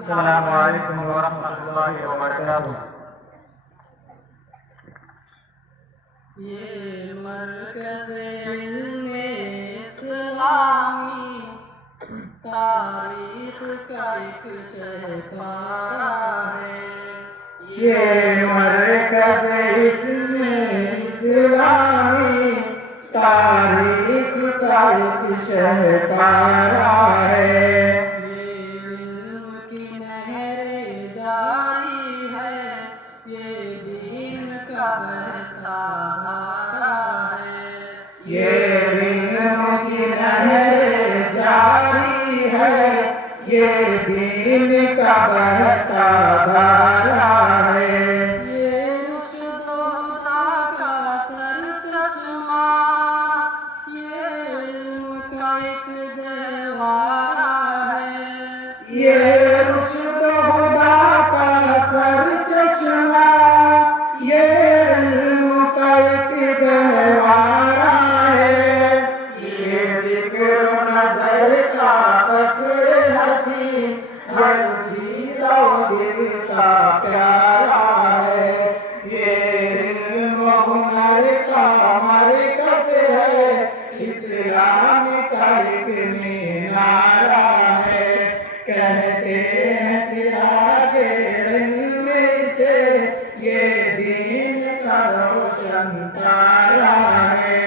السلام علیکم ورحمۃ اللہ وبرکاتہ۔ یہ مرکز علم اسلامی تاریخ کا ایک شہکارہ ہے۔ یہ مرکز علم اسلامی تاریخ کا ایک شہکارہ ہے۔ یہ علم کی نہر جاری ہے، یہ دین کا بہتا دھارا ہے۔ یہ علم کی نہر جاری ہے، یہ دین کا بہتا دھارا ہے۔ یہ رشد و ہدی کا سرچشمہ، یہ علم کا ایک گہوارہ ہے۔ یہ رشد و ہدی کا سرچشمہ، یہ علم کا ایک گہوارہ ہے۔ یہ فکر و نظر کا قصر حسین، ہر جیتا و دل کا پیارا ہے۔ یہ علم و ہنر کا مرکز ہے، اسلام کا ایک مینارہ ہے۔ کہتے ہیں سراج علم سے، یہ دین کا روشن تارا ہے۔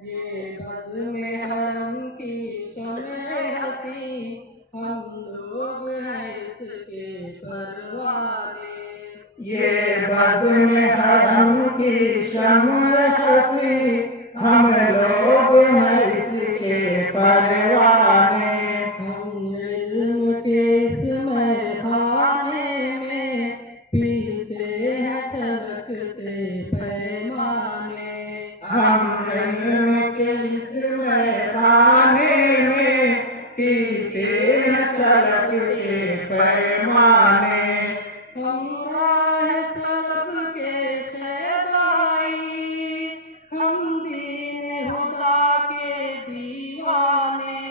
یہ بزم حرم کی شمع ہستی، ہم لوگ ہیں اس کے پروانے۔ یہ بزم حرم کی شمع ہستی، ہم لوگ ہیں اس کے پروانے۔ ہم علم کے اس میخانے میں پیتے ہیں چھلکتے پیمانے۔ ہم علم کے اس میخانے میں پیتے ہیں چھلک کے پیمانے۔ ہم راہ سلف کے شیدائی، ہم دین خدا کے دیوانے۔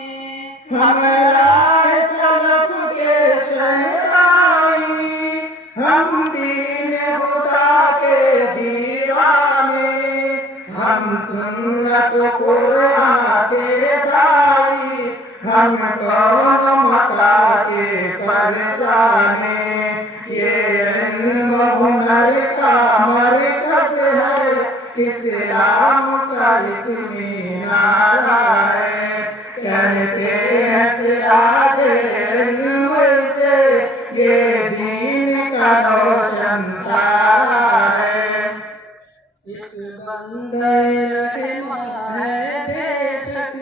ہم راہ سلف کے شیدائی، ہم دین خدا کے دیوانے۔ ہم سنت قرآن کے دائی، ہم کون متا کے فرزانے۔ یہ علم و ہنر کا مرکز ہے، اسلام کا ایک مینارہ ہے۔ کہتے ہیں سراج علم سے، یہ دین کا روشن تارا ہے۔ ایک بندہ رحمہ ہے بے شک،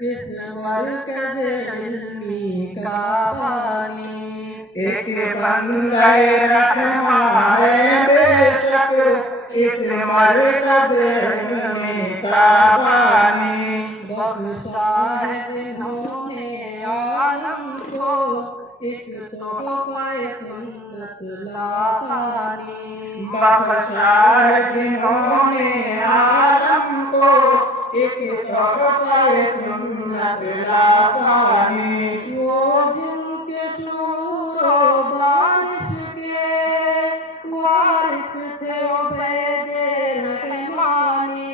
اس مرکز علمی کا بانی۔ ایک بندہ رحمہ ہے بے شک، اس مرکز علمی کا بانی۔ بخشا ہے جنہوں نے عالم کو ایک تحفہ سنت لاسانی۔ بخشا ہے جنہوں نے عالم کو ایک تحفہ سنت لاسانی۔ وہ جن کے شعور و دانش کے وارث تھے عبید رحمانی۔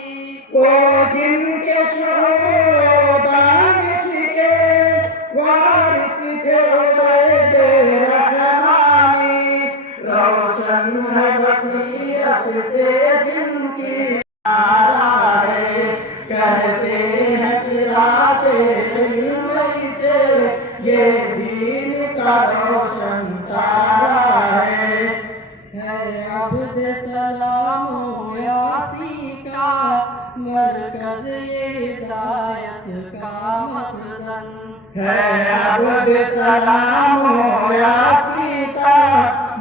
وہ جن کے شعور و دانش کے وارث تھے عبید رحمانی۔ روشن ہے بصیرت سے جن کی آرا ہے، کہتے ہیں سراج علم سے، یہ دین کا روشن تارا ہے۔ عبد سلام و یاسی کا مرکز ہدایت کا مخزن۔ ہے عبد سلام و یاسی کا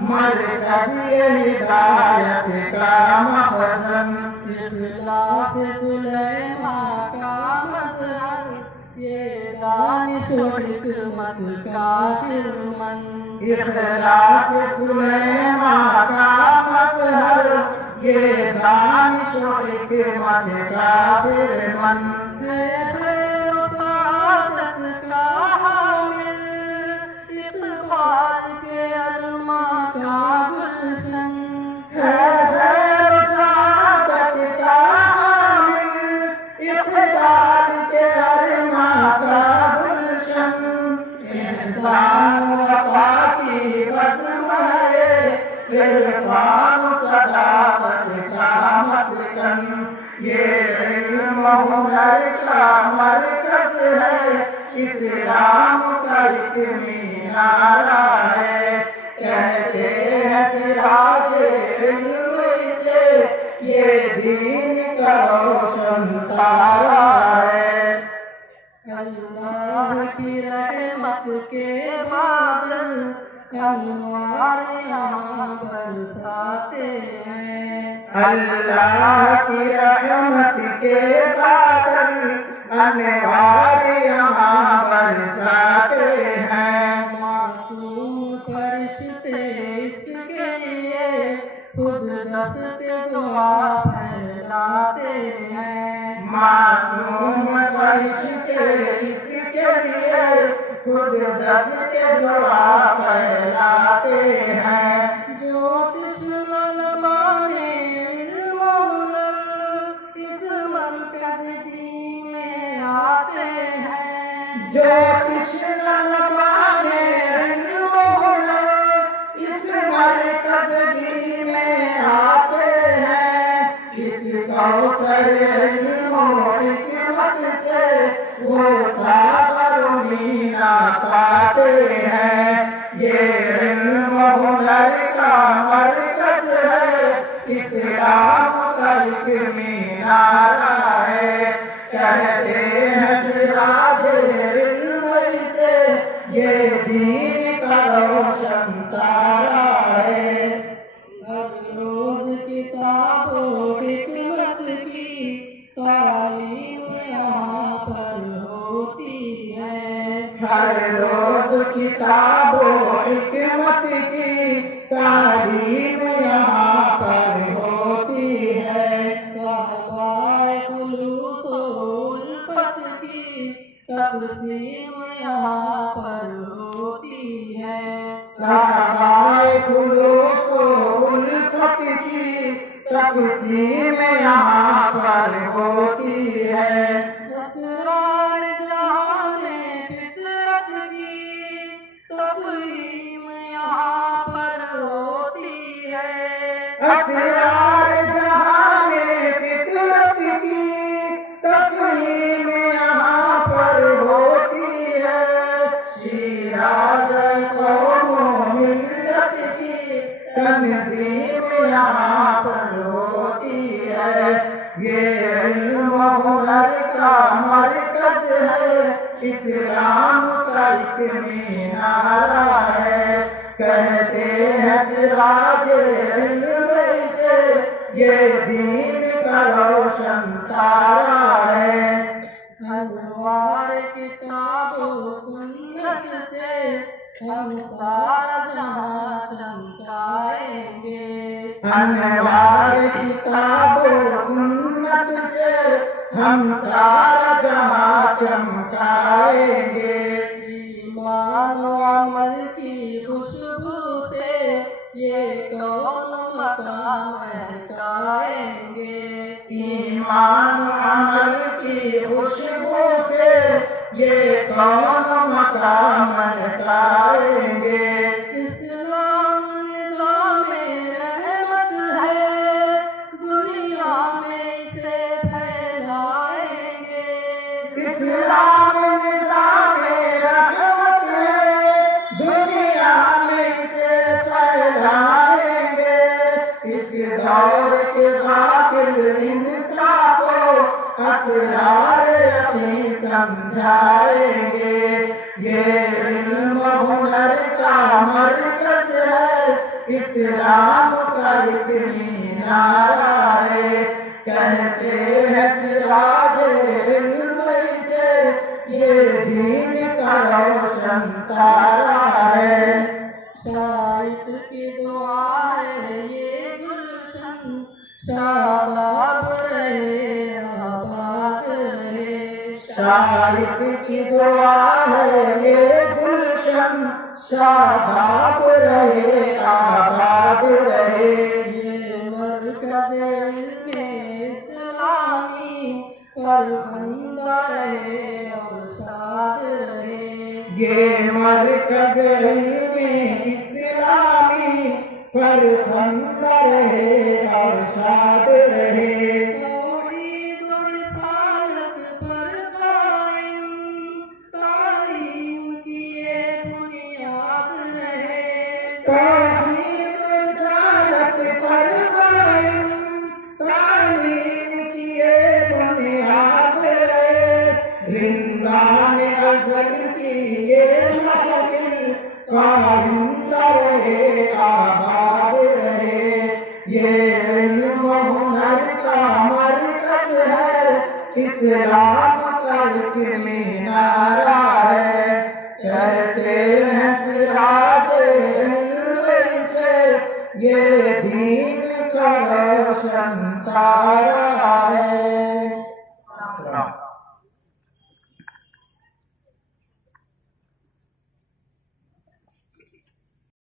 مرکز ہدایت کا مخزن۔ اخلاص سلیمان کا مظہر، یہ دانش و حکمت کا خرمن۔ اخلاص سلیمان کا مظہر، یہ دانش و حکمت کا خرمن۔ خیر و سعادت کا حامل، اقبال احسان وفا کی بزم ہے، عرفان صداقت کا مسکن، یہ علم ہنر کا مرکز ہے، اسلام کا ایک مینارہ ہے، کہتے ہیں سراج علم اسے، یہ دین کا روشن تارا ہے۔ اللہ کی رحمت کے بادل انوار یہاں برساتے ہیں، اللہ کی رحمت کے بادل انوار یہاں برساتے ہیں، معصوم فرشتے اس کے لیے خود دست دعا پھیلاتے ہیں، معصوم فرشتے اس کے لیے خود دست دعا پھیلاتے ہیں، جو تشن لبانے علم و ہنر اس مرکز دین میں آتے ہیں، جو تشن لبانے علم و ہنر اس مرکز دین میں آتے ہیں، اس کوثر علم و حکمت سے وہ ساغر و مینا پاتے ہیں، یہ علم و ہنر کا مرکز ہے، اسلام کا ایک مینارہ ہے، کہتے ہیں سراج علم اسے، یہ دین کا روشن تارا ہے۔ ہر روز کتاب و حکمت کی تعلیم یہاں پر ہوتی ہے، ہر روز کتاب و حکمت کی تعلیم یہاں پر ہوتی ہے، صحابہ خلوص و الفت کی تقسیم یہاں پر ہوتی ہے، صحابہ خلوص و الفت کی تقسیم یہاں پر ہوتی ہے، اسرار جہان فطرت کی تفہیم یہاں پر ہوتی ہے، اسرار جہان فطرت کی تفہیم یہاں پر ہوتی ہے، شیراز قوم و ملت کی تنظیم یہاں پر ہوتی ہے، یہ علم و ہنر کا مرکز ہے، اسلام کا ایک مینارہ ہے، کہتے ہیں سراج علم اسے، یہ دین کا روشن تارا ہے۔ انوار کتاب و سنت سے ہم سارا جہاں چمکائیں گے، انوار کتاب و سنت سے ہم سارا جہاں چمکائیں گے، ایمان و عمل کی خوشبو سے یہ کون مقام مہکائیں گے، ایمان و عمل کی خوشبو سے یہ کون مقام مہکائیں گے، اسلام نظام رحمت ہے دنیا میں اسے پھیلائیں گے، اسلام نظام رحمت ہے دنیا میں اسے پھیلائیں گے، اس دور کے داخل انصاف کو اسرار اپنی سمجھائیں گے، یہ علم و ہنر کا مرکز ہے، اسلام کا ایک مینارہ ہے، کہتے ہیں سراج علم اسے، یہ دین کا روشن تارا ہے۔ شاعر کی دعا ہے یہ گلشن شاداب رہے آباد رہے، شاعر کی دعا ہے یہ گلشن شاداب رہے آباد رہے، یہ مرکز علم اسلامی فرخندہ رہے اور شاد رہے، یہ مرکز علم اسلامی فرخند رہے ارشاد رہے توحید و رسالت پر قائم تعلیم کی یہ بنیاد رہے توحید رسالت پر قائم تعلیم کی یہ بنیاد رہے رندان ازل کی یہ محفل قائم رہے آباد رہے یہ علم و ہنر کا مرکز ہے اسلام کا ایک مینارہ ہے کہتے ہیں سراج علم سے یہ دین کا روشن تارہ ہے